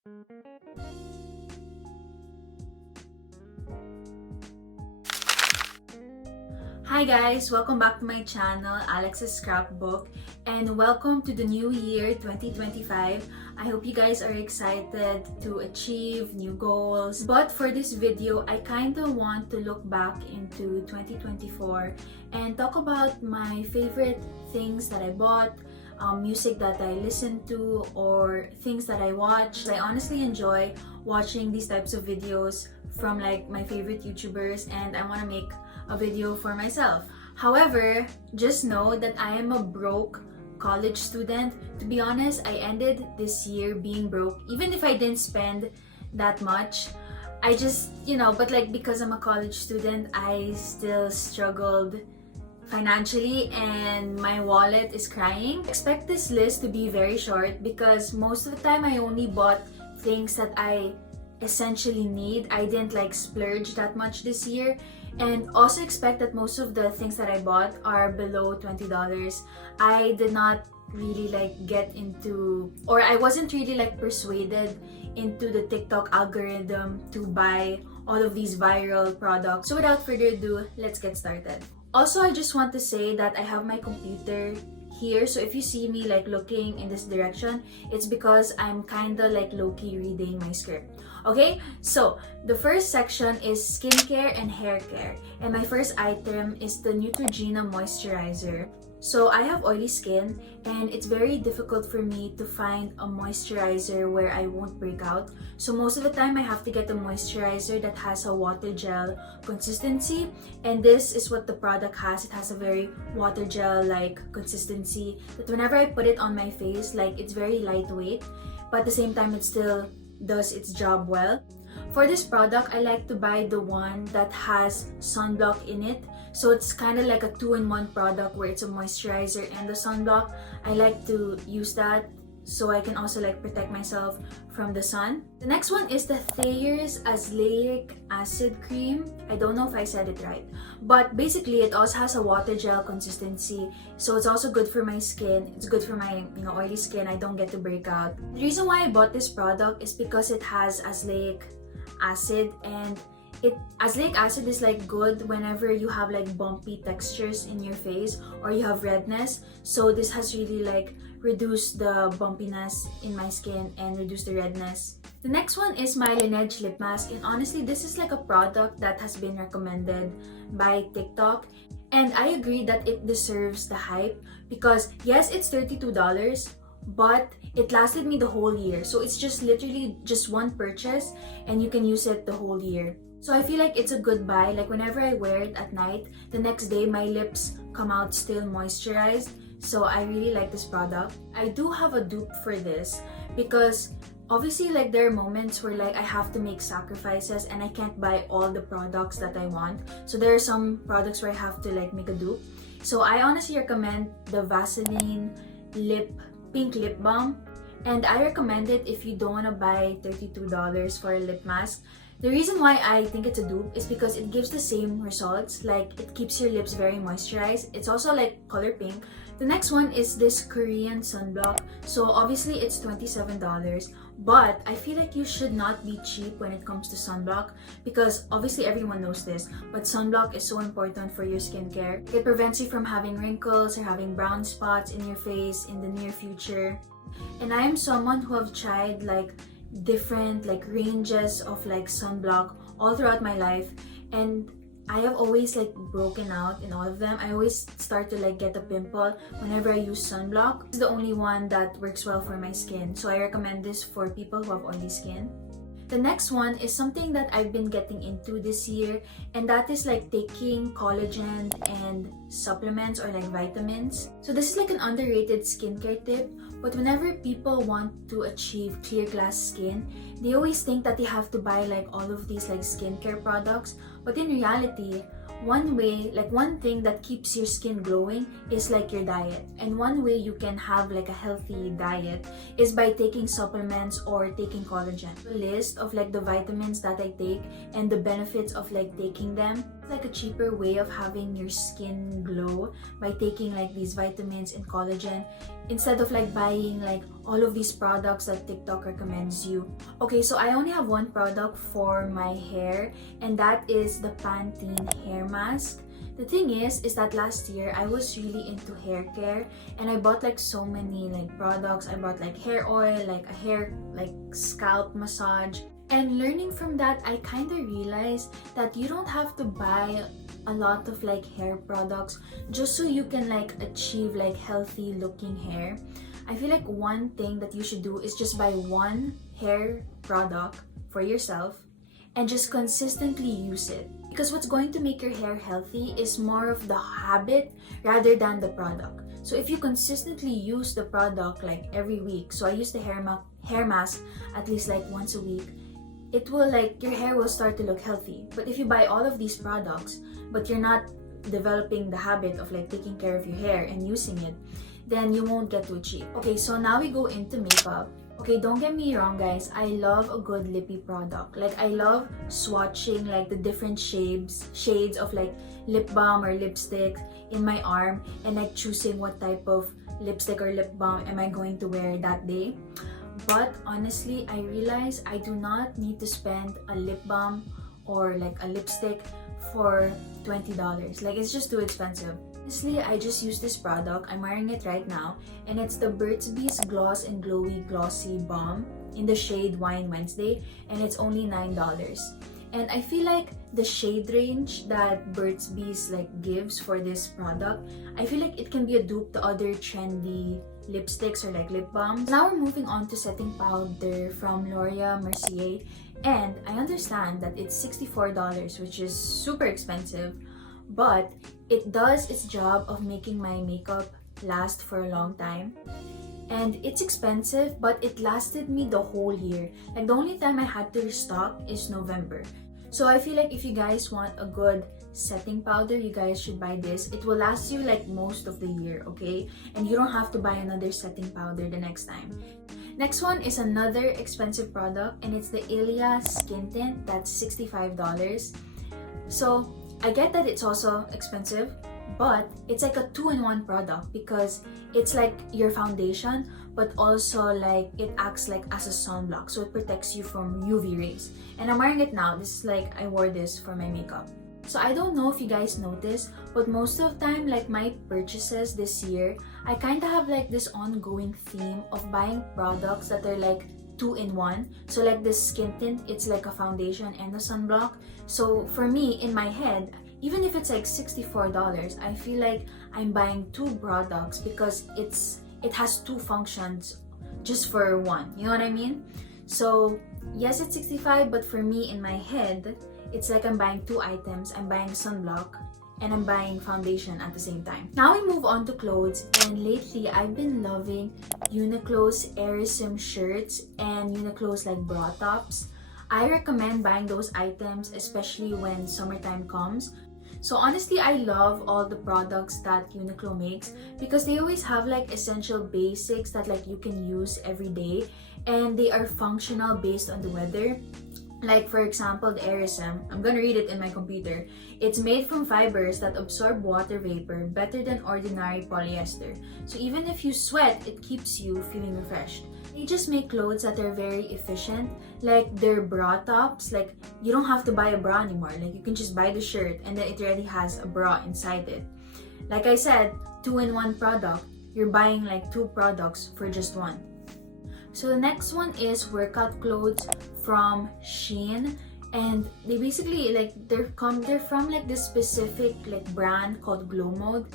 Hi guys! Welcome back to my channel, Alex's Scrapbook, and welcome to the new year, 2025. I hope you guys are excited to achieve new goals. But for this video, I kind of want to look back into 2024 and talk about my favorite things that I bought, music that I listen to, or things that I watch. I honestly enjoy watching these types of videos from like my favorite YouTubers, and I want to make a video for myself. However, just know that I am a broke college student. To be honest, I ended this year being broke, even if I didn't spend that much. I just, but like because I'm a college student, I still struggled financially and my wallet is crying. Expect this list to be very short because most of the time I only bought things that I essentially need. I didn't like splurge that much this year. And also expect that most of the things that I bought are below $20. I did not really like get into, or I wasn't really like persuaded into the TikTok algorithm to buy all of these viral products. So without further ado, let's get started. Also, I just want to say that I have my computer here, so if you see me like looking in this direction, it's because I'm kinda like low-key reading my script. Okay, so the first section is skincare and hair care, and my first item is the Neutrogena moisturizer. So I have oily skin and it's very difficult for me to find a moisturizer where I won't break out. So most of the time I have to get a moisturizer that has a water gel consistency, and this is what the product has. It has a very water gel like consistency that whenever I put it on my face, like it's very lightweight, but at the same time it still does its job well. For this product, I like to buy the one that has sunblock in it. So it's kind of like a 2-in-1 product where it's a moisturizer and a sunblock. I like to use that so I can also like protect myself from the sun. The next one is the Thayer's Azelaic Acid Cream. I don't know if I said it right, but basically it also has a water gel consistency, so it's also good for my skin. It's good for my oily skin. I don't get to break out. The reason why I bought this product is because it has azelaic acid, and azelaic acid is like good whenever you have like bumpy textures in your face or you have redness. So this has really like reduced the bumpiness in my skin and reduce the redness. The next one is my Laneige lip mask, and honestly this is like a product that has been recommended by TikTok, and I agree that it deserves the hype because yes, it's $32, but it lasted me the whole year. So it's just literally just one purchase and you can use it the whole year. So I feel like it's a good buy. Like whenever I wear it at night, the next day my lips come out still moisturized. So I really like this product. I do have a dupe for this because obviously like there are moments where like I have to make sacrifices and I can't buy all the products that I want. So there are some products where I have to like make a dupe. So I honestly recommend the Vaseline pink lip balm, and I recommend it if you don't want to buy $32 for a lip mask. The reason why I think it's a dupe is because it gives the same results. Like it keeps your lips very moisturized. It's also like color pink. The next one is this Korean sunblock. So obviously it's $27, but I feel like you should not be cheap when it comes to sunblock because obviously everyone knows this, but sunblock is so important for your skincare. It prevents you from having wrinkles or having brown spots in your face in the near future. And I am someone who have tried like different like ranges of like sunblock all throughout my life, and I have always like broken out in all of them. I always start to like get a pimple whenever I use sunblock. It's the only one that works well for my skin, so I recommend this for people who have oily skin. The next one is something that I've been getting into this year, and that is like taking collagen and supplements or like vitamins. So this is like an underrated skincare tip, but whenever people want to achieve clear glass skin, they always think that they have to buy like all of these like skincare products. But in reality, one thing that keeps your skin glowing is like your diet. And one way you can have like a healthy diet is by taking supplements or taking collagen. A list of like the vitamins that I take and the benefits of like taking them. It's like a cheaper way of having your skin glow by taking like these vitamins and collagen. instead of like buying like all of these products that TikTok recommends you. Okay, so I only have one product for my hair, and that is the Pantene hair mask. The thing is that last year I was really into hair care, and I bought like so many like products. I bought like hair oil, like a hair like scalp massage. And learning from that, I kind of realized that you don't have to buy a lot of like hair products just so you can like achieve like healthy looking hair. I feel like one thing that you should do is just buy one hair product for yourself and just consistently use it. Because what's going to make your hair healthy is more of the habit rather than the product. So if you consistently use the product like every week, so I use the hair mask at least like once a week, it will like, your hair will start to look healthy. But if you buy all of these products, but you're not developing the habit of like taking care of your hair and using it, then you won't get to achieve. Okay, so now we go into makeup. Okay, don't get me wrong guys, I love a good lippy product. Like I love swatching like the different shades of like lip balm or lipstick in my arm and like choosing what type of lipstick or lip balm am I going to wear that day. But honestly, I realize I do not need to spend a lip balm or like a lipstick for $20. Like it's just too expensive. Honestly, I just use this product. I'm wearing it right now, and it's the Burt's Bees Gloss and Glowy Glossy Balm in the shade Wine Wednesday, and it's only $9. And I feel like the shade range that Burt's Bees like gives for this product, I feel like it can be a dupe to other trendy lipsticks or like lip balms. Now we're moving on to setting powder from Laura Mercier, and I understand that it's $64, which is super expensive, but it does its job of making my makeup last for a long time. And it's expensive, but it lasted me the whole year. Like the only time I had to restock is November. So I feel like if you guys want a good setting powder, you guys should buy this. It will last you like most of the year, okay? And you don't have to buy another setting powder the next time. Next one is another expensive product, and it's the Ilia Skin Tint. That's $65. So I get that it's also expensive, but it's like a 2-in-1 product because it's like your foundation, but also like it acts like as a sunblock, so it protects you from UV rays. And I'm wearing it now. This is like, I wore this for my makeup. So I don't know if you guys noticed, but most of the time, like my purchases this year, I kind of have like this ongoing theme of buying products that are like 2-in-1. So like this skin tint, it's like a foundation and a sunblock. So for me, in my head, even if it's like $64, I feel like I'm buying two products because it has two functions just for one. You know what I mean? So yes, it's $65, but for me in my head, it's like I'm buying two items. I'm buying sunblock and I'm buying foundation at the same time. Now we move on to clothes, and lately I've been loving Uniqlo's Airisim shirts and Uniqlo's like bra tops. I recommend buying those items, especially when summertime comes. So honestly, I love all the products that Uniqlo makes because they always have like essential basics that like you can use every day, and they are functional based on the weather. Like for example, the Airisim, I'm gonna read it in my computer. It's made from fibers that absorb water vapor better than ordinary polyester. So even if you sweat, it keeps you feeling refreshed. They just make clothes that are very efficient. Like their bra tops, like you don't have to buy a bra anymore. Like you can just buy the shirt and then it already has a bra inside it. Like I said, 2-in-1 product. You're buying like two products for just one. So the next one is workout clothes from Shein, and they basically like they're from like this specific like brand called Glow Mode,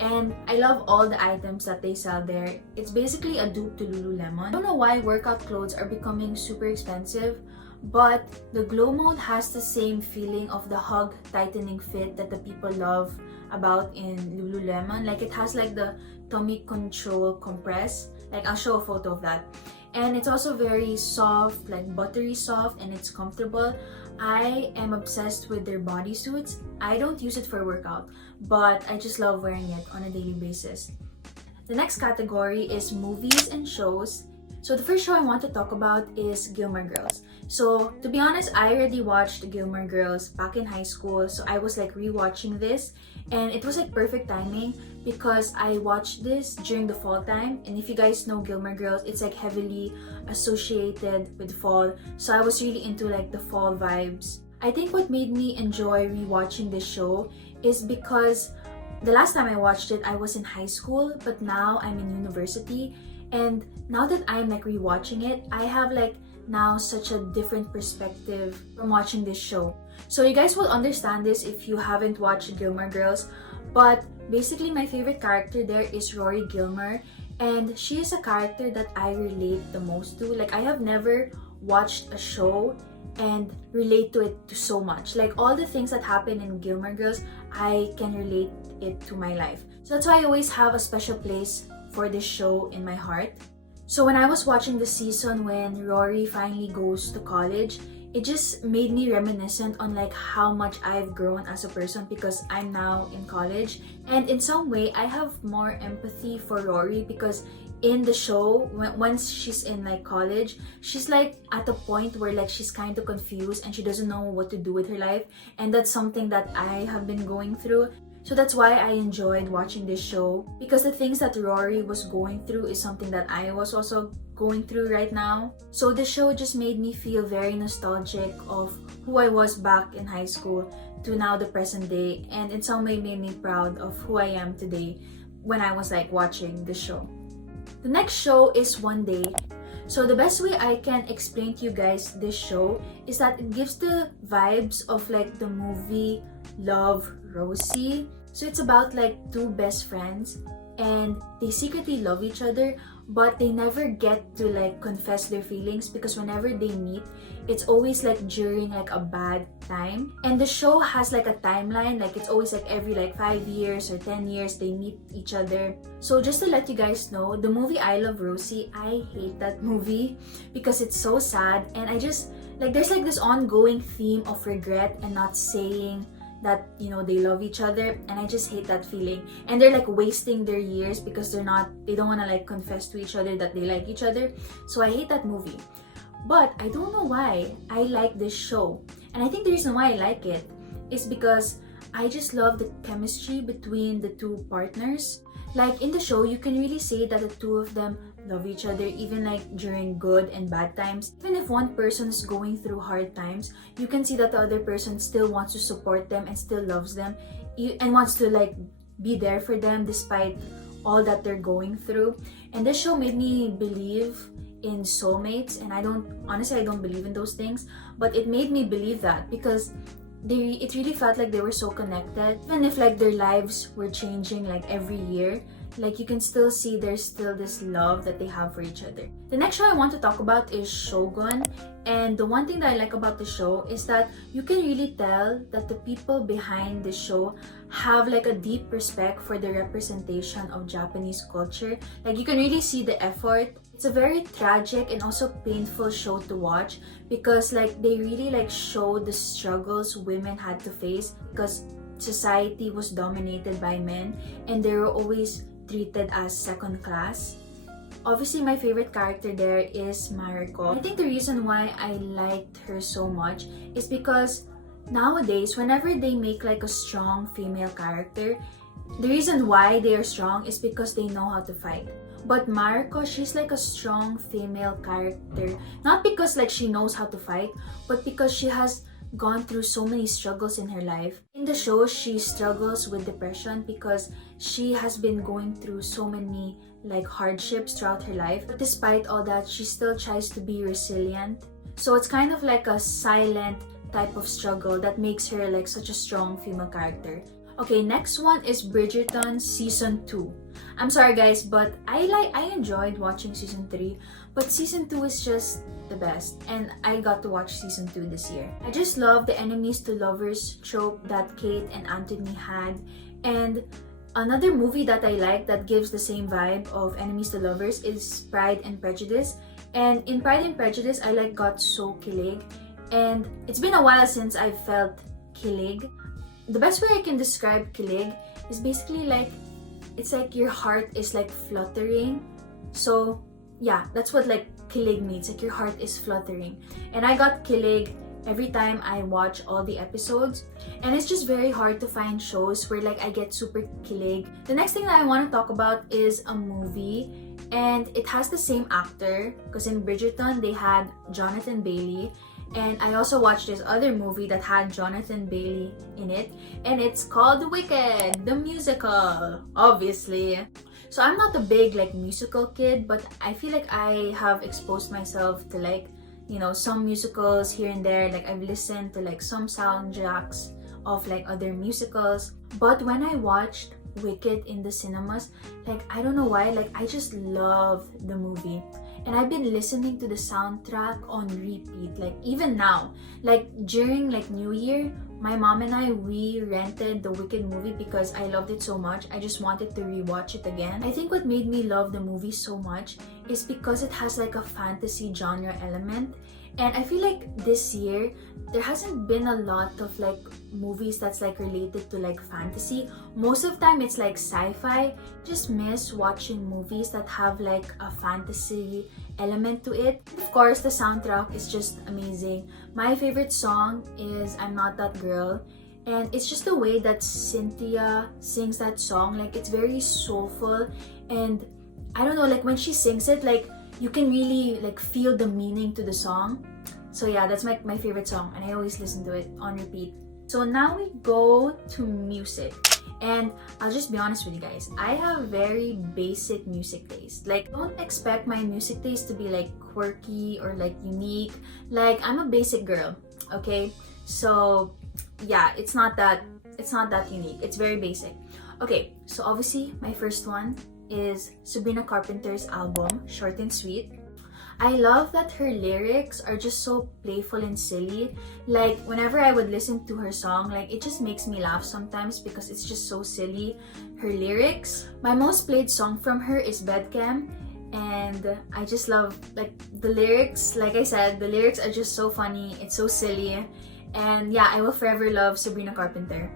and I love all the items that they sell there. It's basically a dupe to Lululemon. I don't know why workout clothes are becoming super expensive, but the Glow Mode has the same feeling of the hug tightening fit that the people love about in Lululemon. Like it has like the tummy control compress. Like I'll show a photo of that. And it's also very soft, like buttery soft, and it's comfortable. I am obsessed with their bodysuits. I don't use it for workout, but I just love wearing it on a daily basis. The next category is movies and shows. So the first show I want to talk about is Gilmore Girls. So to be honest, I already watched Gilmore Girls back in high school, so I was like rewatching this, and it was like perfect timing because I watched this during the fall time. And if you guys know Gilmore Girls, it's like heavily associated with fall, so I was really into like the fall vibes. I think what made me enjoy rewatching this show is because the last time I watched it, I was in high school, but now I'm in university. And now that I'm like rewatching it, I have like now such a different perspective from watching this show. So you guys will understand this if you haven't watched Gilmore Girls, but basically my favorite character there is Rory Gilmore, and she is a character that I relate the most to. Like I have never watched a show and relate to it to so much. Like all the things that happen in Gilmore Girls, I can relate it to my life. So that's why I always have a special place for this show in my heart. So when I was watching the season when Rory finally goes to college, it just made me reminiscent on like how much I've grown as a person because I'm now in college. And in some way, I have more empathy for Rory because in the show, once she's in like college, she's like at a point where like she's kind of confused and she doesn't know what to do with her life. And that's something that I have been going through. So that's why I enjoyed watching this show, because the things that Rory was going through is something that I was also going through right now. So the show just made me feel very nostalgic of who I was back in high school to now the present day, and in some way made me proud of who I am today when I was like watching this show. The next show is One Day. So the best way I can explain to you guys this show is that it gives the vibes of like the movie Love, Rosie. So it's about like two best friends and they secretly love each other, but they never get to like confess their feelings because whenever they meet, it's always like during like a bad time. And the show has like a timeline, like it's always like every like 5 years or 10 years they meet each other. So just to let you guys know, the movie I Love, Rosie, I hate that movie because it's so sad, and I just like there's like this ongoing theme of regret and not saying that, you know, they love each other, and I just hate that feeling. And they're like wasting their years because they don't want to like confess to each other that they like each other. So I hate that movie. But I don't know why I like this show. And I think the reason why I like it is because I just love the chemistry between the two partners. Like in the show, you can really say that the two of them love each other even like during good and bad times. Even if one person is going through hard times, you can see that the other person still wants to support them and still loves them and wants to like be there for them despite all that they're going through. And this show made me believe in soulmates, and I don't believe in those things, but it made me believe that because it really felt like they were so connected. Even if like their lives were changing like every year, like you can still see there's still this love that they have for each other. The next show I want to talk about is Shogun, and the one thing that I like about the show is that you can really tell that the people behind the show have like a deep respect for the representation of Japanese culture. Like you can really see the effort. It's a very tragic and also painful show to watch because like they really like show the struggles women had to face because society was dominated by men and they were always treated as second class. Obviously, my favorite character there is Mariko. I think the reason why I liked her so much is because nowadays, whenever they make like a strong female character, the reason why they are strong is because they know how to fight. But Mariko, she's like a strong female character, not because like she knows how to fight, but because she has gone through so many struggles in her life. In the show, she struggles with depression because she has been going through so many like hardships throughout her life. But despite all that, she still tries to be resilient. So it's kind of like a silent type of struggle that makes her like such a strong female character. Okay, next one is Bridgerton Season 2. I'm sorry guys, but I enjoyed watching Season 3, but Season 2 is just the best, and I got to watch Season 2 this year. I just love the enemies to lovers trope that Kate and Anthony had, and another movie that I like that gives the same vibe of enemies to lovers is Pride and Prejudice. And in Pride and Prejudice, I like got so kilig, and it's been a while since I felt kilig. The best way I can describe kilig is basically like, it's like your heart is like fluttering. So yeah, that's what like kilig means. Like your heart is fluttering. And I got kilig every time I watch all the episodes. And it's just very hard to find shows where like I get super kilig. The next thing that I want to talk about is a movie. And it has the same actor, because in Bridgerton they had Jonathan Bailey. And I also watched this other movie that had Jonathan Bailey in it. And it's called Wicked, the musical, obviously. So I'm not a big like musical kid, but I feel like I have exposed myself to like, you know, some musicals here and there. Like I've listened to like some soundtracks of like other musicals. But when I watched Wicked in the cinemas, like I don't know why, like I just love the movie. And I've been listening to the soundtrack on repeat, like even now. Like during like New Year, my mom and I, we rented the Wicked movie because I loved it so much. I just wanted to rewatch it again. I think what made me love the movie so much is because it has like a fantasy genre element. And I feel like this year, there hasn't been a lot of like movies that's like related to like fantasy. Most of the time it's like sci-fi. Just miss watching movies that have like a fantasy element to it. Of course, the soundtrack is just amazing. My favorite song is I'm Not That Girl. And it's just the way that Cynthia sings that song. Like it's very soulful. And I don't know, like when she sings it, like you can really like feel the meaning to the song. So yeah, that's my favorite song and I always listen to it on repeat. So now we go to music. And I'll just be honest with you guys, I have very basic music taste. Like don't expect my music taste to be like quirky or like unique. Like I'm a basic girl, okay? So yeah, it's not that unique. It's very basic. Okay, so obviously my first one is Sabrina Carpenter's album, Short and Sweet. I love that her lyrics are just so playful and silly. Like whenever I would listen to her song, like it just makes me laugh sometimes because it's just so silly, her lyrics. My most played song from her is Bedcam, and I just love like the lyrics. Like I said, the lyrics are just so funny, it's so silly. And yeah, I will forever love Sabrina Carpenter.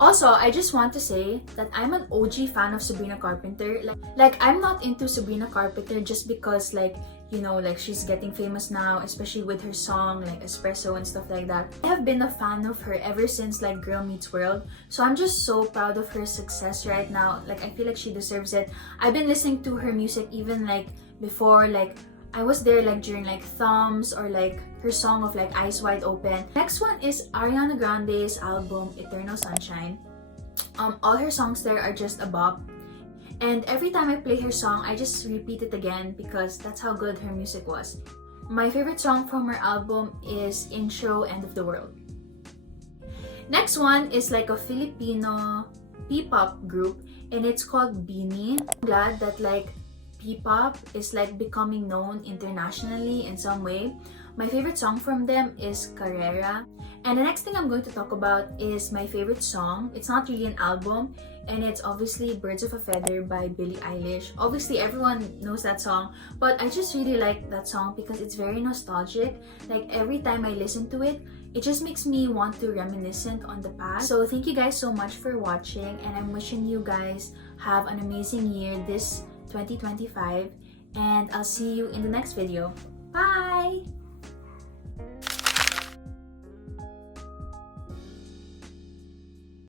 Also, I just want to say that I'm an OG fan of Sabrina Carpenter. Like I'm not into Sabrina Carpenter just because like, you know, like she's getting famous now, especially with her song like Espresso and stuff like that. I have been a fan of her ever since like Girl Meets World. So I'm just so proud of her success right now. Like I feel like she deserves it. I've been listening to her music even like before, like I was there like during like Thumbs or like her song of like Eyes Wide Open. Next one is Ariana Grande's album Eternal Sunshine. All her songs there are just a bop. And every time I play her song, I just repeat it again because that's how good her music was. My favorite song from her album is Intro, End of the World. Next one is like a Filipino P-pop group and it's called Beanie. I'm glad that like P-pop is like becoming known internationally in some way. My favorite song from them is Carrera. And the next thing I'm going to talk about is my favorite song. It's not really an album, and it's obviously Birds of a Feather by Billie Eilish. Obviously, everyone knows that song, but I just really like that song because it's very nostalgic. Like every time I listen to it, it just makes me want to reminiscent on the past. So thank you guys so much for watching, and I'm wishing you guys have an amazing year this 2025, and I'll see you in the next video. Bye!